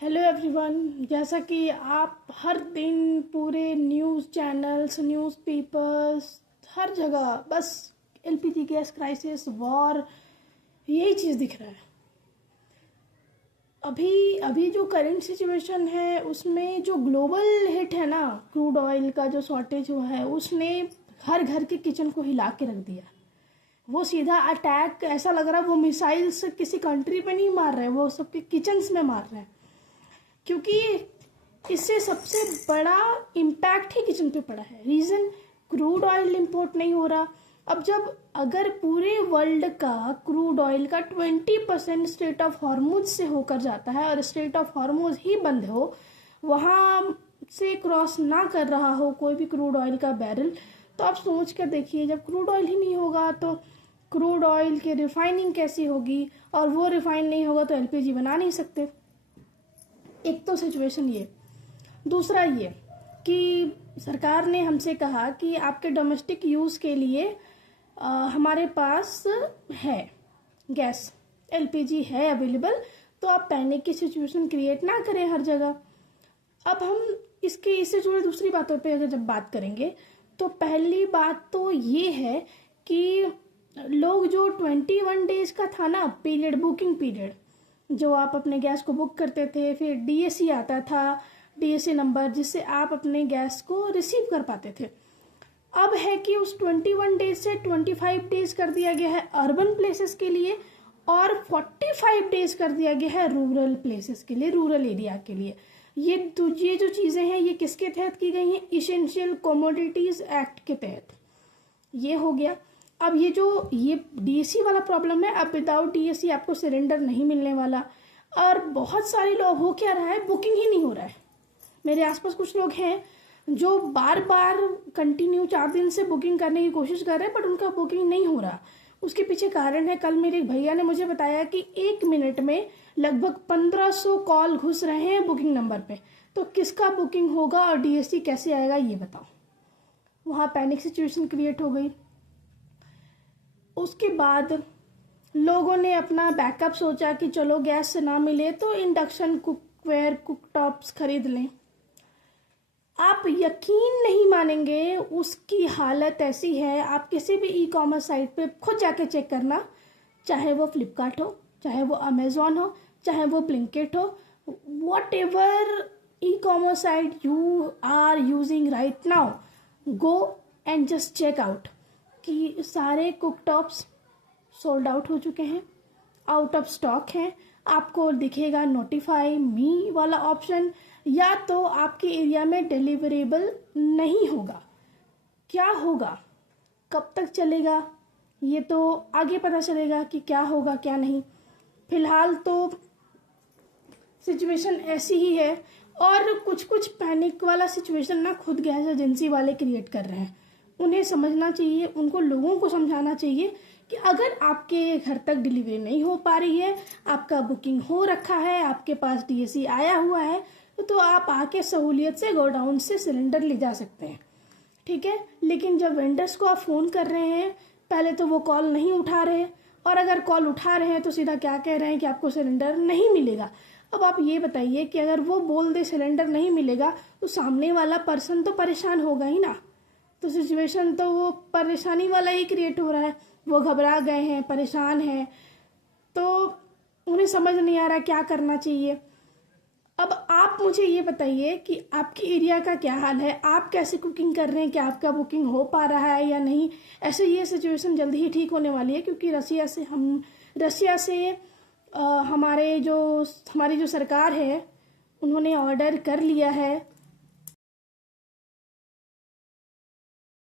Hello everyone. जैसा कि आप हर दिन पूरे न्यूज़ चैनल्स, न्यूज़पेपर्स, हर जगह बस एलपीजी गैस क्राइसिस, वॉर, यही चीज़ दिख रहा है। अभी अभी जो करंट सिचुएशन है उसमें जो ग्लोबल हिट है ना, क्रूड ऑयल का जो शॉर्टेज हुआ है उसने हर घर के किचन को हिला के रख दिया। वो सीधा अटैक, ऐसा लग रहा है वो मिसाइल्स किसी कंट्री पे नहीं मार रहे, वो सबके किचन्स में मार रहे हैं, क्योंकि इससे सबसे बड़ा इम्पैक्ट ही किचन पे पड़ा है। रीज़न, क्रूड ऑयल इंपोर्ट नहीं हो रहा। अब जब अगर पूरे वर्ल्ड का क्रूड ऑयल का 20% स्ट्रेट ऑफ हॉर्मुज से होकर जाता है और स्ट्रेट ऑफ हॉर्मुज ही बंद हो, वहाँ से क्रॉस ना कर रहा हो कोई भी क्रूड ऑयल का बैरल, तो आप सोच कर देखिए, जब क्रूड ऑयल ही नहीं होगा तो क्रूड ऑयल की रिफाइनिंग कैसी होगी, और वो रिफाइन नहीं होगा तो एलपीजी बना नहीं सकते। एक तो सिचुएशन ये। दूसरा ये कि सरकार ने हमसे कहा कि आपके डोमेस्टिक यूज़ के लिए हमारे पास है गैस, एलपीजी है अवेलेबल, तो आप पैनिक की सिचुएशन क्रिएट ना करें हर जगह। अब हम इससे जुड़े दूसरी बातों पे अगर जब बात करेंगे, तो पहली बात तो ये है कि लोग जो 21 डेज का था ना पीरियड, बुकिंग पीरियड, जो आप अपने गैस को बुक करते थे, फिर डीएसी आता था, डीएसी नंबर जिससे आप अपने गैस को रिसीव कर पाते थे, अब है कि उस 21 डेज से 25 डेज कर दिया गया है अर्बन प्लेसेस के लिए, और 45 डेज कर दिया गया है रूरल प्लेसेस के लिए, रूरल एरिया के लिए। ये जो चीज़ें हैं ये किसके तहत की गई हैं? इसेंशियल कमोडिटीज़ एक्ट के तहत ये हो गया। अब ये डीएसी वाला प्रॉब्लम है, अब विदाउट डीएसी आपको सिलेंडर नहीं मिलने वाला। और बहुत सारे लोग, हो क्या रहा है, बुकिंग ही नहीं हो रहा है। मेरे आसपास कुछ लोग हैं जो बार बार कंटिन्यू 4 दिन से बुकिंग करने की कोशिश कर रहे हैं, बट उनका बुकिंग नहीं हो रहा। उसके पीछे कारण है, कल मेरे एक भैया ने मुझे बताया कि 1 मिनट में लगभग 1500 कॉल घुस रहे हैं बुकिंग नंबर पे। तो किसका बुकिंग होगा और डीएसी कैसे आएगा ये बताओ। वहाँ पैनिक सिचुएशन क्रिएट हो गई। उसके बाद लोगों ने अपना बैकअप सोचा कि चलो गैस ना मिले तो इंडक्शन कुकवेयर, कुकटॉप्स खरीद लें। आप यकीन नहीं मानेंगे, उसकी हालत ऐसी है, आप किसी भी ई कॉमर्स साइट पे खुद जाके चेक करना, चाहे वो फ्लिपकार्ट हो, चाहे वो अमेजोन हो, चाहे वो ब्लिंकिट हो, whatever e commerce site you are using right now, go and just check out कि सारे कुकटॉप्स सोल्ड आउट हो चुके हैं, आउट ऑफ स्टॉक हैं। आपको दिखेगा नोटिफाई मी वाला ऑप्शन, या तो आपके एरिया में डिलीवरेबल नहीं होगा। क्या होगा, कब तक चलेगा, ये तो आगे पता चलेगा कि क्या होगा क्या नहीं। फिलहाल तो सिचुएशन ऐसी ही है, और कुछ पैनिक वाला सिचुएशन ना खुद गैस एजेंसी वाले क्रिएट कर रहे हैं। उन्हें समझना चाहिए, उनको लोगों को समझाना चाहिए कि अगर आपके घर तक डिलीवरी नहीं हो पा रही है, आपका बुकिंग हो रखा है, आपके पास डीएसी आया हुआ है, तो आप आके सहूलियत से गोडाउन से सिलेंडर ले जा सकते हैं, ठीक है। लेकिन जब वेंडर्स को आप फ़ोन कर रहे हैं, पहले तो वो कॉल नहीं उठा रहे, और अगर कॉल उठा रहे हैं तो सीधा क्या कह रहे हैं कि आपको सिलेंडर नहीं मिलेगा। अब आप ये बताइए कि अगर वो बोल दे सिलेंडर नहीं मिलेगा, तो सामने वाला पर्सन तो परेशान होगा ही ना। तो सिचुएशन तो वो परेशानी वाला ही क्रिएट हो रहा है, वो घबरा गए हैं, परेशान हैं, तो उन्हें समझ नहीं आ रहा क्या करना चाहिए। अब आप मुझे ये बताइए कि आपके एरिया का क्या हाल है, आप कैसे कुकिंग कर रहे हैं, क्या आपका बुकिंग हो पा रहा है या नहीं। ऐसे ये सिचुएशन जल्दी ही ठीक होने वाली है, क्योंकि रसिया से हमारी जो सरकार है उन्होंने ऑर्डर कर लिया है